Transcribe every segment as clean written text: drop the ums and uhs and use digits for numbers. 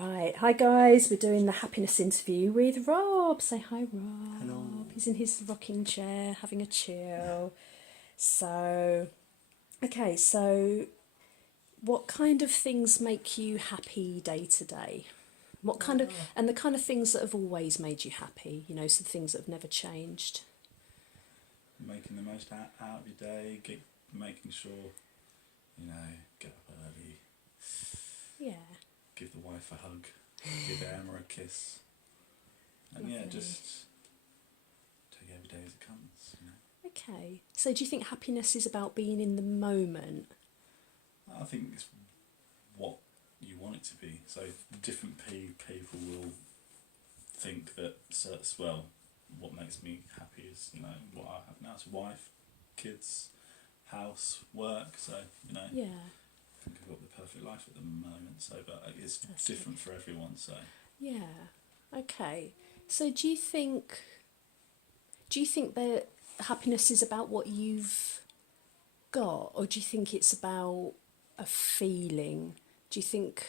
Right, hi guys, we're doing the happiness interview with Rob. Say hi, Rob. Hello. He's in his rocking chair having a chill. So, okay, so what kind of things make you happy day to day? What kind of, Uh, and the kind of things that have always made you happy, you know, so the things that have never changed. Making the most out of your day, making sure, get up early, Yeah, give the wife a hug, give Emma a kiss, and lovely. just take every day as it comes. Okay, so do you think happiness is about being in the moment? I think it's what you want it to be. So different people will think that, so as well, what makes me happy is, what I have now. It's a wife, kids, house, work, so, Yeah, I think I've got the perfect life at the moment, so, but it's fantastic. different for everyone, so. Yeah, okay. So do you think that happiness is about what you've got, or do you think it's about a feeling? Do you think,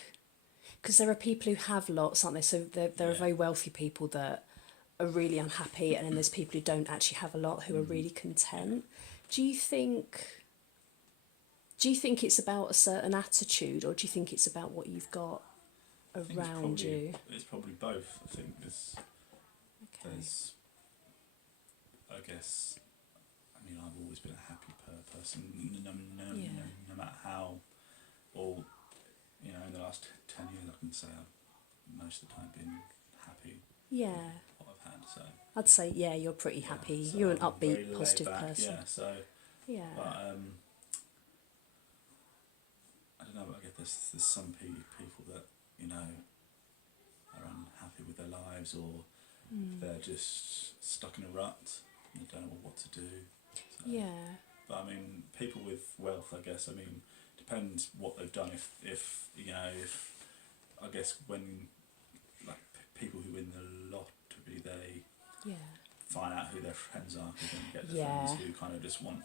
because there are people who have lots, aren't there? So there are Yeah. very wealthy people that are really unhappy, and then there's people who don't actually have a lot who are really Yeah. content. Do you think do you think it's about a certain attitude, or do you think it's about what you've got I think around you? it's probably both. I think Okay. there's I guess I've always been a happy person, Yeah. no matter how, or in the last 10 years I can say I've most of the time been happy with Yeah. what I've had. So I'd say, yeah, you're pretty yeah, happy. so You're an I'm very upbeat, laid positive back. person. Yeah, so Yeah. but I don't know. But I guess there's some people that are unhappy with their lives, or Mm. they're just stuck in a rut and they don't know what to do. So, Yeah. but people with wealth, I guess. Depends what they've done. If I guess when like people who win the lottery, they Yeah. find out who their friends are, because then you get the friends Yeah. who kind of just want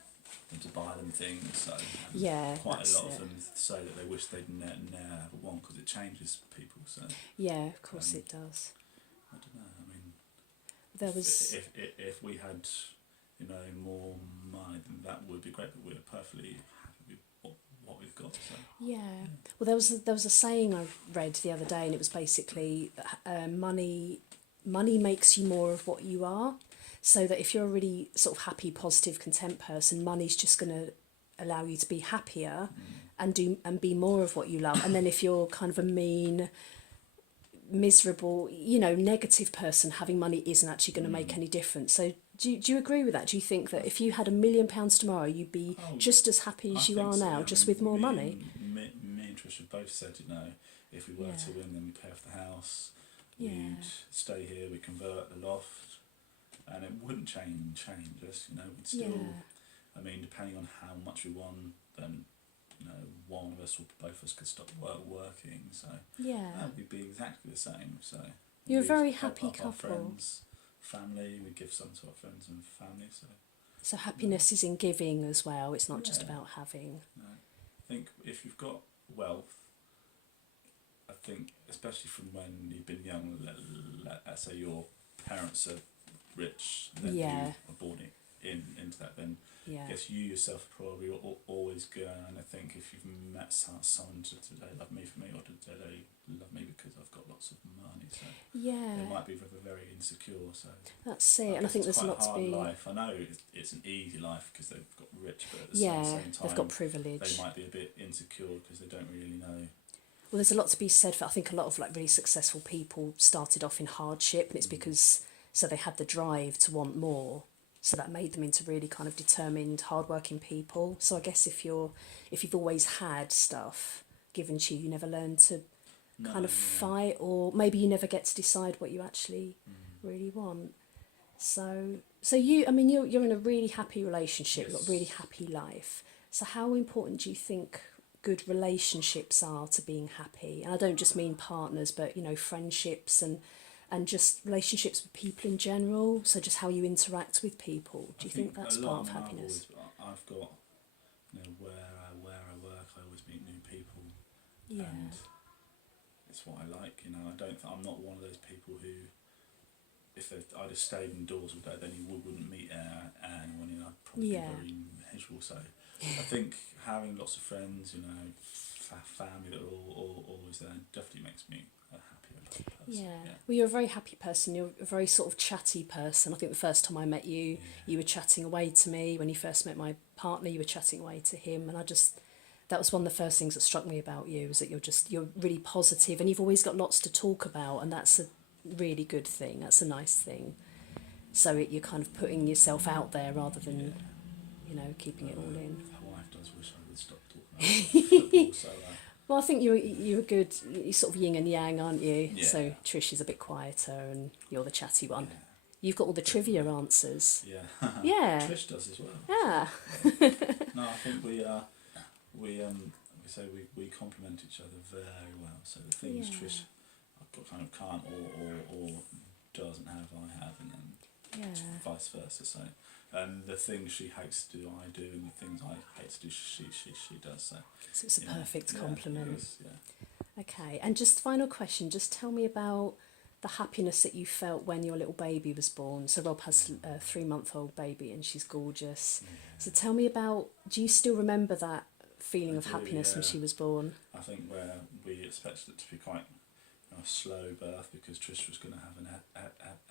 them to buy them things. So Yeah, quite a that's lot of it. them say that they wish they'd never have a one, because it changes people. So Yeah, of course um, it does. I don't know. There was, If we had more money, then that would be great. But we're perfectly happy with what we've got. So yeah. yeah. Well, there was a saying I read the other day, and it was basically money makes you more of what you are. So that if you're a really sort of happy, positive, content person, money's just going to allow you to be happier and be more of what you love. And then if you're kind of a mean, miserable, negative person, having money isn't actually going to make any difference. So do you agree with that? Do you think I that if you had £1 million tomorrow, you'd be Oh, just as happy I as you think are so. now, Yeah, just with more money? me and Trish have both said, if we were Yeah, to win, then we'd pay off the house, we'd yeah, stay here, we'd convert the loft, and it wouldn't change us. We'd still. yeah, Depending on how much we won, then one of us or both of us could stop working. So yeah. we'd be exactly the same. So You're a we'd very help happy up our couple. friends, family. We'd give some to our friends and family. So So no, happiness is in giving as well. It's not just yeah, about having. no. I think if you've got wealth, I think, especially from when you've been young, let's say your parents are rich, then you Yeah, are born into that, then I yeah, guess you yourself are probably always going to think, if you've met someone did they love me for me, or did they love me because I've got lots of money? So they yeah. might be very insecure. So That's it. I And I guess think it's there's a quite a lot to hard be. life. I know it's an easy life because they've got rich, but at the Yeah, same they've got time, they privilege. might be a bit insecure because they don't really know. Well, there's a lot to be said for. I think a lot of like really successful people started off in hardship, and it's because so they had the drive to want more, so that made them into really kind of determined, hardworking people. So I guess if you've always had stuff given to you, you never learn to No, kind of yeah. fight, or maybe you never get to decide what you actually really want. So you, I mean, you're in a really happy relationship. You've got a really Yes. happy life. So how important do you think good relationships are to being happy? And I don't just mean partners, but friendships and just relationships with people in general. So just how you interact with people. I Do you think think a that's lot. part of happiness? I've got, where I work, I always meet new people, Yeah, and it's what I like. You know, I'm not one of those people who, if I'd have stayed indoors all day, then you wouldn't meet anyone. You know, I'd probably Yeah. be very miserable. So I think having lots of friends, you know, family that are all always there, definitely makes me a happier person. Yeah. Well, you're a very happy person. You're a very sort of chatty person. I think the first time I met you, you were chatting away to me. When you first met my partner, you were chatting away to him. And that was one of the first things that struck me about you, is that you're really positive and you've always got lots to talk about. And that's a really good thing. That's a nice thing. So you're kind of putting yourself out there rather than, you know, keeping it all in. My wife does wish I would stop talking about football. So. Well, I think you're good. You're sort of yin and yang, aren't you? Yeah. So Trish is a bit quieter, and you're the chatty one. Yeah. You've got all the trivia answers. Yeah. Yeah. Trish does as well. Yeah. No, I think we complement each other very well. So the things Trish kind of can't or doesn't have, I have, and then vice versa. So, and the things she hates to do, I do, and the things I hate to do, she does. So it's a perfect complement. It is, yeah. Okay, and just final question. Just tell me about the happiness that you felt when your little baby was born. So Rob has a 3-month-old baby, and she's gorgeous. Yeah. So tell me about. Do you still remember that feeling I of do, happiness when she was born? I think where we expected it to be quite a slow birth because Trish was going to have an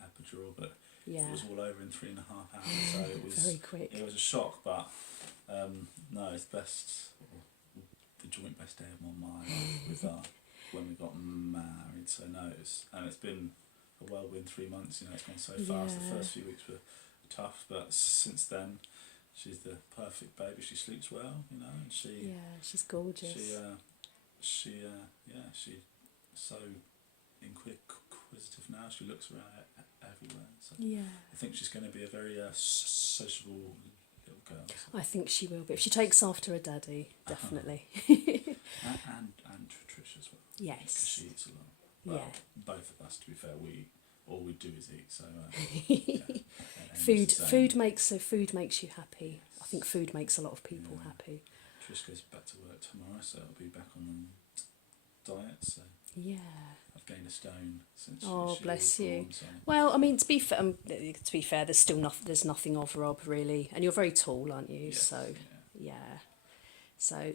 epidural, but it was all over in 3.5 hours. So it was very quick. It was a shock, but no, it's the joint best day of my life with when we got married. So no, it's been a whirlwind 3 months. You know, it's gone so fast. The first few weeks were tough, but since then, she's the perfect baby. She sleeps well, you know, and she's gorgeous. She's so inquisitive now. She looks around everywhere. So I think she's going to be a very sociable little girl. So. I think she will be. If she takes after her daddy, definitely. and Trish as well. Yes. Because she eats a lot. Well, both of us, to be fair, all we do is eat. So food makes you happy. I think food makes a lot of people happy. Trish goes back to work tomorrow, so I'll be back on the diet. So I've gained a stone since. She bless was you. born, so. Well, I mean, to be fair, there's still there's nothing of Rob really, and you're very tall, aren't you? Yes, so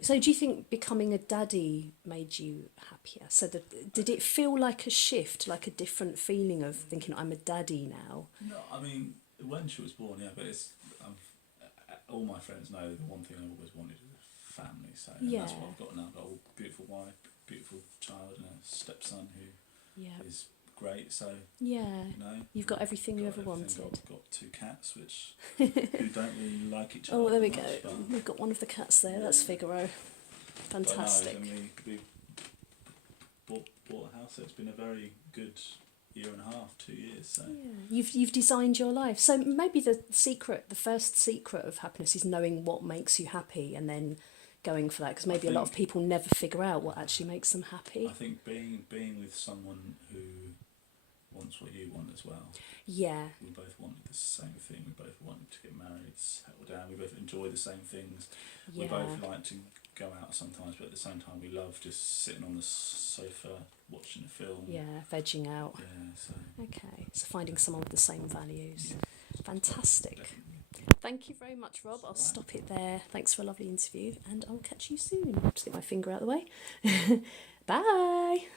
So do you think becoming a daddy made you happier? So did it feel like a shift, like a different feeling of thinking I'm a daddy now? No, I mean when she was born, but it's all my friends know the one thing I always wanted is a family. So and that's what I've got now. I've got a beautiful wife, beautiful child, and a stepson who is great. So you know, you've got everything you ever wanted. I've got 2 cats who don't really like each other. Oh, there we much, go. We've got one of the cats there. That's Figaro. Fantastic. But no, we bought a house. So it's been a very good 1.5 years, 2 years. So you've designed your life. So maybe the first secret of happiness is knowing what makes you happy, and then going for that. Because maybe a lot of people never figure out what actually makes them happy. I think being with someone who wants what you want as well. Yeah. We both wanted the same thing. We both wanted to get married, settle down. We both enjoy the same things. Yeah. We both like to go out sometimes, but at the same time we love just sitting on the sofa watching a film. Yeah, vegging out. Yeah, so. Okay, so finding someone with the same values. Yeah. Fantastic. Definitely. Thank you very much, Rob. I'll stop it there. Thanks for a lovely interview, and I'll catch you soon. Just get my finger out of the way. Bye.